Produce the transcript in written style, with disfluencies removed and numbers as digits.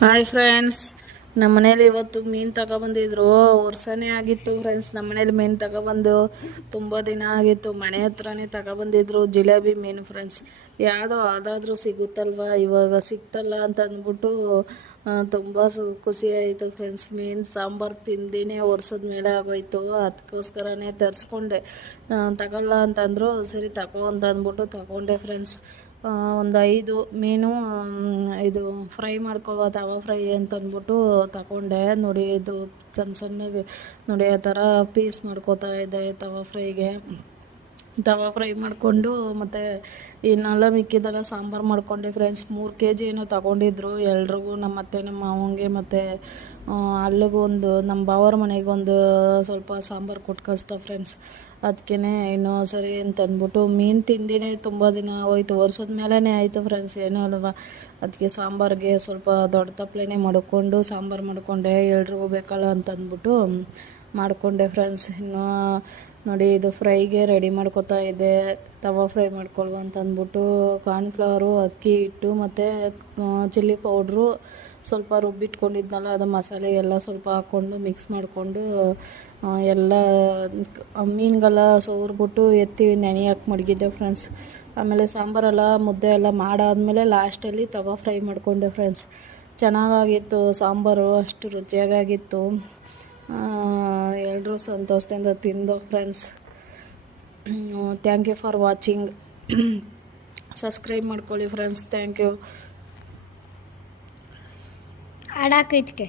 Hi friends, ನಮ್ಮ ಮನೇಲಿ ಇವತ್ತು ಮೀನು ತಗೊಬಂದಿದ್ರು. ವರ್ಷನೇ ಆಗಿತ್ತು ಫ್ರೆಂಡ್ಸ್, ನಮ್ಮ ಮನೇಲಿ ಮೀನು ತಗೊಬಂದು ತುಂಬ ದಿನ ಆಗಿತ್ತು. ಮನೆ ಹತ್ರನೇ ತಗೊಬಂದಿದ್ರು ಜಿಲೇಬಿ ಮೀನು ಫ್ರೆಂಡ್ಸ್. ಯಾವುದೋ ಅದಾದರೂ ಸಿಗುತ್ತಲ್ವ, ಇವಾಗ ಸಿಕ್ತಲ್ಲ ಅಂತ ಅಂದ್ಬಿಟ್ಟು ತುಂಬ ಖುಷಿ ಆಯಿತು ಫ್ರೆಂಡ್ಸ್. ಮೀನು ಸಾಂಬಾರು ತಿಂದಿನೇ ವರ್ಷದ ಮೇಲೆ ಆಗೋಯ್ತು. ಅದಕ್ಕೋಸ್ಕರನೇ ತರಿಸ್ಕೊಂಡೆ. ತಗೊಳ್ಳ ಅಂತಂದರು, ಸರಿ ತಗೋ ಅಂತ ಅಂದ್ಬಿಟ್ಟು ತಗೊಂಡೆ ಫ್ರೆಂಡ್ಸ್. ಒಂದು 5 ಮೀನು ಇದು ಫ್ರೈ ಮಾಡ್ಕೊಳ್ಳುವ, ತವಾ ಫ್ರೈ ಅಂತಂದ್ಬಿಟ್ಟು ತಗೊಂಡೆ. ನೋಡಿ, ಇದು ಸಣ್ಣ ಸಣ್ಣಗೆ ನೋಡಿ ಆ ಥರ ಪೀಸ್ ಮಾಡ್ಕೋತಾ ಇದೆ ತವಾ ಫ್ರೈ ಮಾಡಿಕೊಂಡು. ಮತ್ತು ಇನ್ನೆಲ್ಲ ಮಿಕ್ಕಿದೆಲ್ಲ ಸಾಂಬಾರು ಮಾಡ್ಕೊಂಡೆ ಫ್ರೆಂಡ್ಸ್. 3 kg ಏನೋ ತಗೊಂಡಿದ್ರು ಎಲ್ರಿಗೂ, ನಮ್ಮ ಅತ್ತೆ ನಮ್ಮ ಮಾವಂಗೆ ಮತ್ತು ಅಲ್ಲಿಗೂ ಒಂದು ನಮ್ಮ ಭಾವರ ಮನೆಗೊಂದು ಸ್ವಲ್ಪ ಸಾಂಬಾರು ಕೊಟ್ಟು ಕಳಿಸ್ತಾ ಫ್ರೆಂಡ್ಸ್. ಅದಕ್ಕೇ ಇನ್ನೂ ಸರಿ ಅಂತಂದ್ಬಿಟ್ಟು ಮೀನು ತಿಂದಿನೇ ತುಂಬ ದಿನ ಹೋಯ್ತು, ವರ್ಷದ ಮೇಲೇ ಆಯಿತು ಫ್ರೆಂಡ್ಸ್, ಏನೋ ಅಲ್ವಾ. ಅದಕ್ಕೆ ಸಾಂಬಾರಿಗೆ ಸ್ವಲ್ಪ ದೊಡ್ಡ ತಪ್ಪಲೆನೇ ಮಾಡ್ಕೊಂಡು ಸಾಂಬಾರು ಮಾಡಿಕೊಂಡೆ, ಎಲ್ರಿಗೂ ಬೇಕಲ್ಲ ಅಂತಂದ್ಬಿಟ್ಟು ಮಾಡಿಕೊಂಡೆ ಫ್ರೆಂಡ್ಸ್. ಇನ್ನು ನೋಡಿ, ಇದು ಫ್ರೈಗೆ ರೆಡಿ ಮಾಡ್ಕೊತಾ ಇದೆ. ತವಾ ಫ್ರೈ ಮಾಡ್ಕೊಳ್ಳುವ ಅಂತಂದ್ಬಿಟ್ಟು ಕಾರ್ನ್ಫ್ಲವರು, ಅಕ್ಕಿ ಹಿಟ್ಟು ಮತ್ತು ಚಿಲ್ಲಿ ಪೌಡ್ರು ಸ್ವಲ್ಪ ರುಬ್ಬಿಟ್ಕೊಂಡಿದ್ನಲ್ಲ, ಅದು ಮಸಾಲೆ ಎಲ್ಲ ಸ್ವಲ್ಪ ಹಾಕ್ಕೊಂಡು ಮಿಕ್ಸ್ ಮಾಡಿಕೊಂಡು ಎಲ್ಲ ಮೀನುಗೆಲ್ಲ ಸೋರ್ಬಿಟ್ಟು ಎತ್ತಿ ನೆನೆಯಕ್ಕೆ ಮಡಗಿದ್ದೆ ಫ್ರೆಂಡ್ಸ್. ಆಮೇಲೆ ಸಾಂಬಾರೆಲ್ಲ ಮುದ್ದೆ ಎಲ್ಲ ಮಾಡಾದಮೇಲೆ ಲಾಸ್ಟಲ್ಲಿ ತವಾ ಫ್ರೈ ಮಾಡಿಕೊಂಡೆ ಫ್ರೆಂಡ್ಸ್. ಚೆನ್ನಾಗಾಗಿತ್ತು ಸಾಂಬಾರು, ಅಷ್ಟು ರುಚಿಯಾಗಿತ್ತು. ಎಲ್ಲರೂ ಸಂತೋಷದಿಂದ ತಿಂದು friends. Thank you for watching. Subscribe ಮಾಡ್ಕೊಳ್ಳಿ ಫ್ರೆಂಡ್ಸ್. Thank you. ಆಡಾಕೈತಿಕೆ